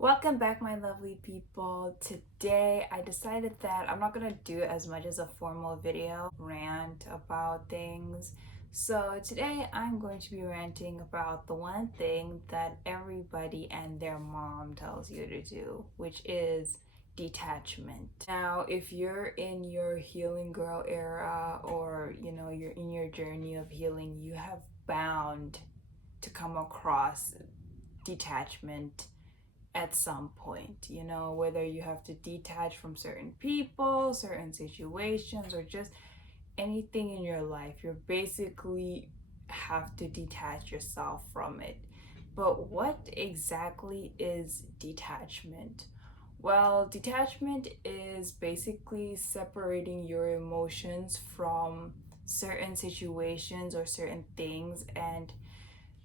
Welcome back, my lovely people. Today I decided that I'm not gonna do as much as a formal video rant about things. So today I'm going to be ranting about the one thing that everybody and their mom tells you to do, which is detachment. Now, if you're in your healing girl era, or you're in your journey of healing, you have bound to come across detachment at some point, whether you have to detach from certain people, certain situations, or just anything in your life. You basically have to detach yourself from it. But what exactly is detachment? Well, detachment is basically separating your emotions from certain situations or certain things, and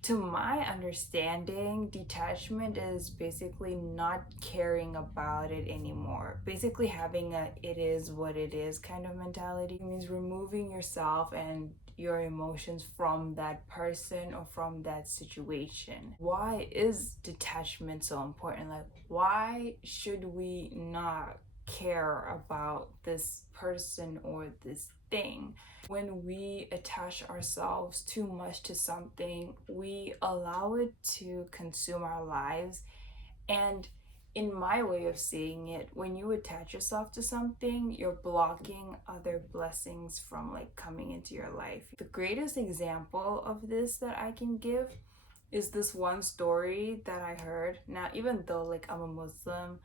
to my understanding, detachment is basically not caring about it anymore. Basically, having a it is what it is kind of mentality. It means removing yourself and your emotions from that person or from that situation. Why is detachment so important? Like, why should we not care about this person or this thing? When we attach ourselves too much to something, we allow it to consume our lives. And in my way of seeing it, when you attach yourself to something, you're blocking other blessings from like coming into your life. The greatest example of this that I can give is this one story that I heard. Now, even though like I'm a Muslim,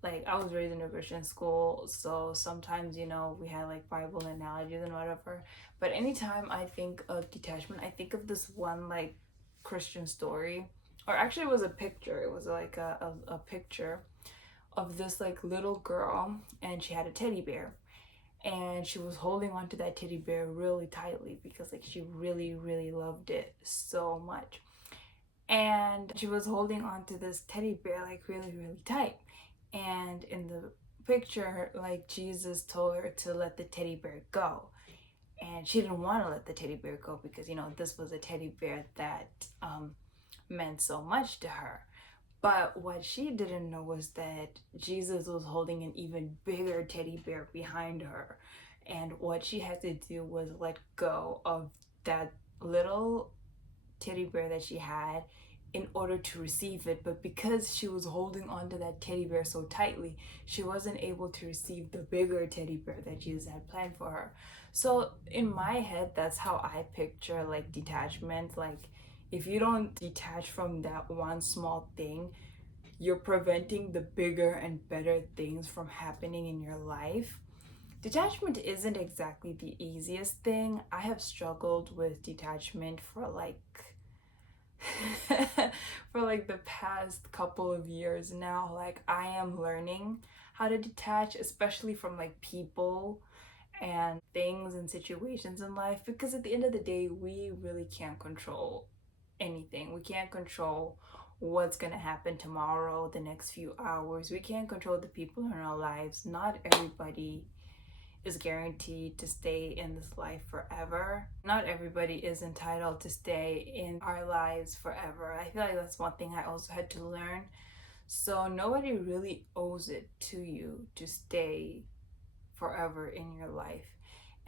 like I was raised in a Christian school, so sometimes we had like Bible analogies and whatever. But anytime I think of detachment, I think of this one like Christian story, or actually it was a picture. It was like a picture of this like little girl, and she had a teddy bear, and she was holding on to that teddy bear really tightly because like she really really loved it so much, and she was holding on to this teddy bear like really really tight. And in the picture, like Jesus told her to let the teddy bear go, and she didn't want to let the teddy bear go because this was a teddy bear that meant so much to her. But what she didn't know was that Jesus was holding an even bigger teddy bear behind her, and what she had to do was let go of that little teddy bear that she had in order to receive it. But because she was holding on to that teddy bear so tightly, she wasn't able to receive the bigger teddy bear that Jesus had planned for her. So in my head, that's how I picture like detachment. Like, if you don't detach from that one small thing, you're preventing the bigger and better things from happening in your life. Detachment isn't exactly the easiest thing. I have struggled with detachment for like for like the past couple of years now. Like, I am learning how to detach, especially from like people and things and situations in life, because at the end of the day, we really can't control anything. We can't control what's going to happen tomorrow, the next few hours. We can't control the people in our lives. Not everybody is guaranteed to stay in this life forever. Not everybody is entitled to stay in our lives forever. I feel like that's one thing I also had to learn. So nobody really owes it to you to stay forever in your life.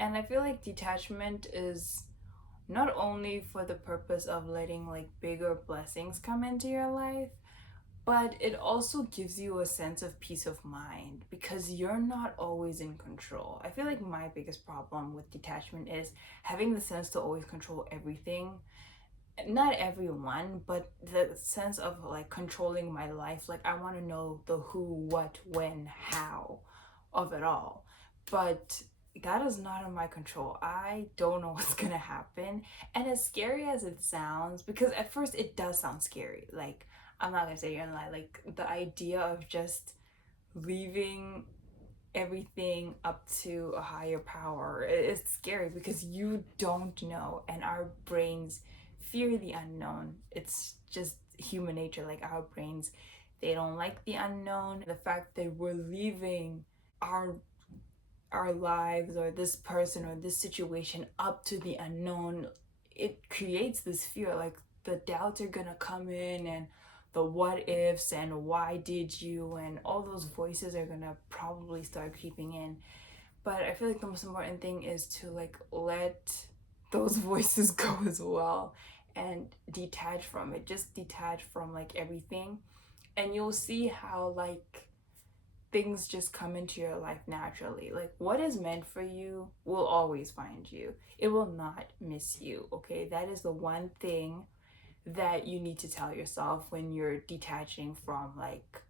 And I feel like detachment is not only for the purpose of letting like bigger blessings come into your life, but it also gives you a sense of peace of mind because you're not always in control. I feel like my biggest problem with detachment is having the sense to always control everything. Not everyone, but the sense of like controlling my life. Like, I want to know the who, what, when, how of it all. But that is not in my control. I don't know what's gonna happen. And as scary as it sounds, because at first it does sound scary. Like, I'm not gonna say you're gonna lie. Like, the idea of just leaving everything up to a higher power, it's scary because you don't know, and our brains fear the unknown. It's just human nature. Like, our brains, they don't like the unknown. The fact that we're leaving our lives or this person or this situation up to the unknown, it creates this fear. Like, the doubts are gonna come in and the what ifs and why did you, and all those voices are gonna probably start creeping in. But I feel like the most important thing is to like let those voices go as well and detach from it. Just detach from like everything, and you'll see how like things just come into your life naturally. Like what is meant for you will always find you. It will not miss you, okay? That is the one thing that you need to tell yourself when you're detaching from like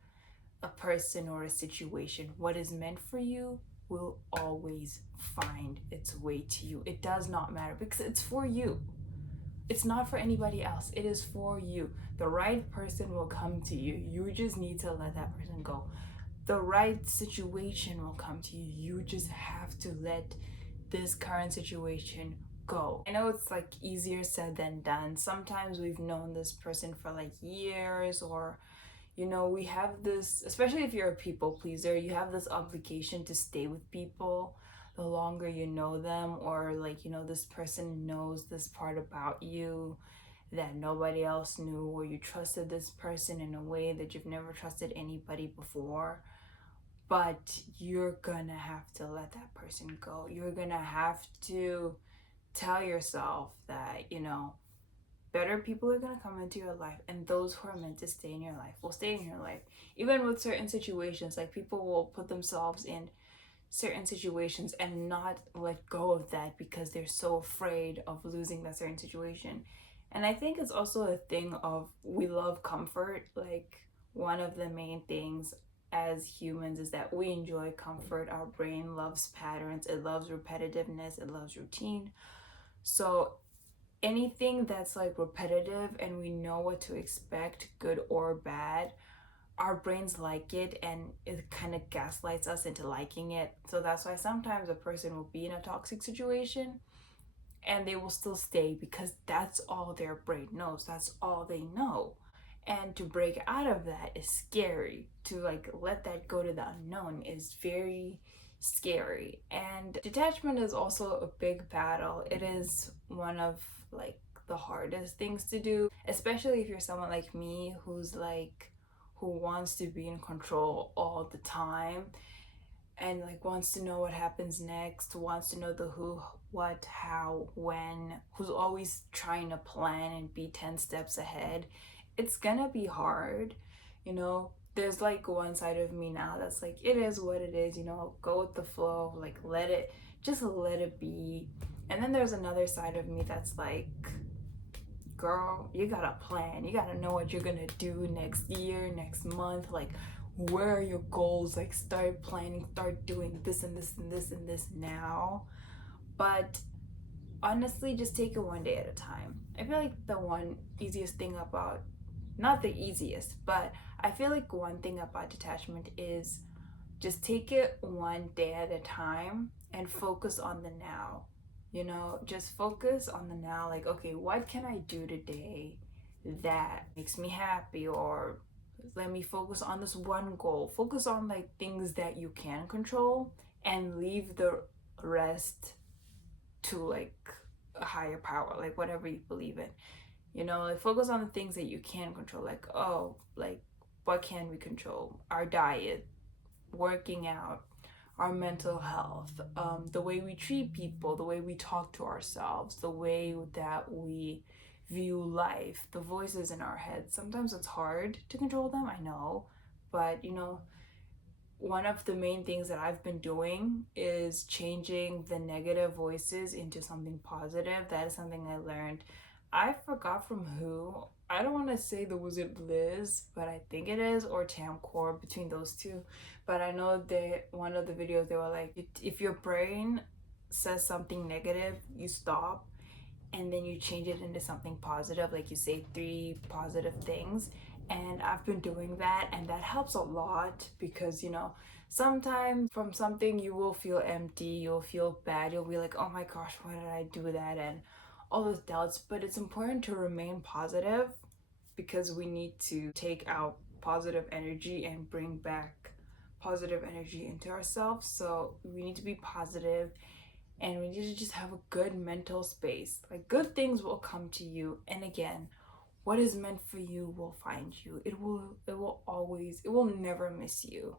a person or a situation. What is meant for you will always find its way to you. It does not matter because it's for you. It's not for anybody else. It is for you. The right person will come to you. You just need to let that person go. The right situation will come to you. You just have to let this current situation go. I know it's like easier said than done. Sometimes we've known this person for like years, or we have this, especially if you're a people pleaser, you have this obligation to stay with people the longer you know them, or like, this person knows this part about you that nobody else knew, or you trusted this person in a way that you've never trusted anybody before. But you're gonna have to let that person go. You're gonna have to tell yourself that, better people are going to come into your life, and those who are meant to stay in your life will stay in your life. Even with certain situations, like people will put themselves in certain situations and not let go of that because they're so afraid of losing that certain situation. And I think it's also a thing of we love comfort. Like one of the main things as humans is that we enjoy comfort. Our brain loves patterns, it loves repetitiveness, it loves routine. So anything that's like repetitive and we know what to expect, good or bad, our brains like it, and it kind of gaslights us into liking it. So that's why sometimes a person will be in a toxic situation and they will still stay because that's all their brain knows, that's all they know. And to break out of that is scary. To like let that go to the unknown is very scary. And detachment is also a big battle. It is one of like the hardest things to do, especially if you're someone like me who wants to be in control all the time and like wants to know what happens next, wants to know the who, what, how, when, who's always trying to plan and be 10 steps ahead. It's gonna be hard, There's like one side of me now that's like, it is what it is, go with the flow, like just let it be. And then there's another side of me that's like, girl, you gotta plan. You gotta know what you're gonna do next year, next month. Like, where are your goals? Like, start planning, start doing this and this and this and this now. But honestly, just take it one day at a time. I feel like the one easiest thing about, not the easiest, but I feel like one thing about detachment is just take it one day at a time and focus on the now. Just focus on the now. Like, okay, what can I do today that makes me happy? Or let me focus on this one goal. Focus on like things that you can control and leave the rest to like a higher power, like whatever you believe in. Like focus on the things that you can control. Like, oh, like what can we control? Our diet, working out, our mental health, the way we treat people, the way we talk to ourselves, the way that we view life, the voices in our heads. Sometimes it's hard to control them, I know, but one of the main things that I've been doing is changing the negative voices into something positive. That is something I learned. I forgot from who. I don't want to say the wizard Liz, but I think it is, or Tamcor, between those two. But I know that one of the videos they were like, if your brain says something negative, you stop and then you change it into something positive. Like you say 3 positive things. And I've been doing that, and that helps a lot because sometimes from something you will feel empty, you'll feel bad, you'll be like, oh my gosh, why did I do that, and all those doubts. But it's important to remain positive because we need to take out positive energy and bring back positive energy into ourselves. So we need to be positive, and we need to just have a good mental space. Like good things will come to you. And again, what is meant for you will find you. It will never miss you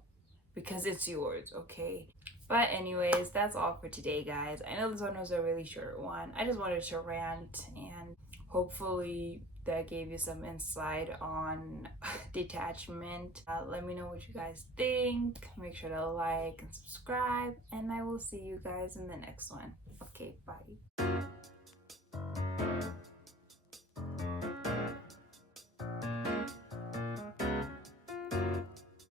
because it's yours, okay? But anyways, that's all for today, guys. I know this one was a really short one. I just wanted to rant, and hopefully that gave you some insight on detachment. Let me know what you guys think. Make sure to like and subscribe, and I will see you guys in the next one. Okay, bye.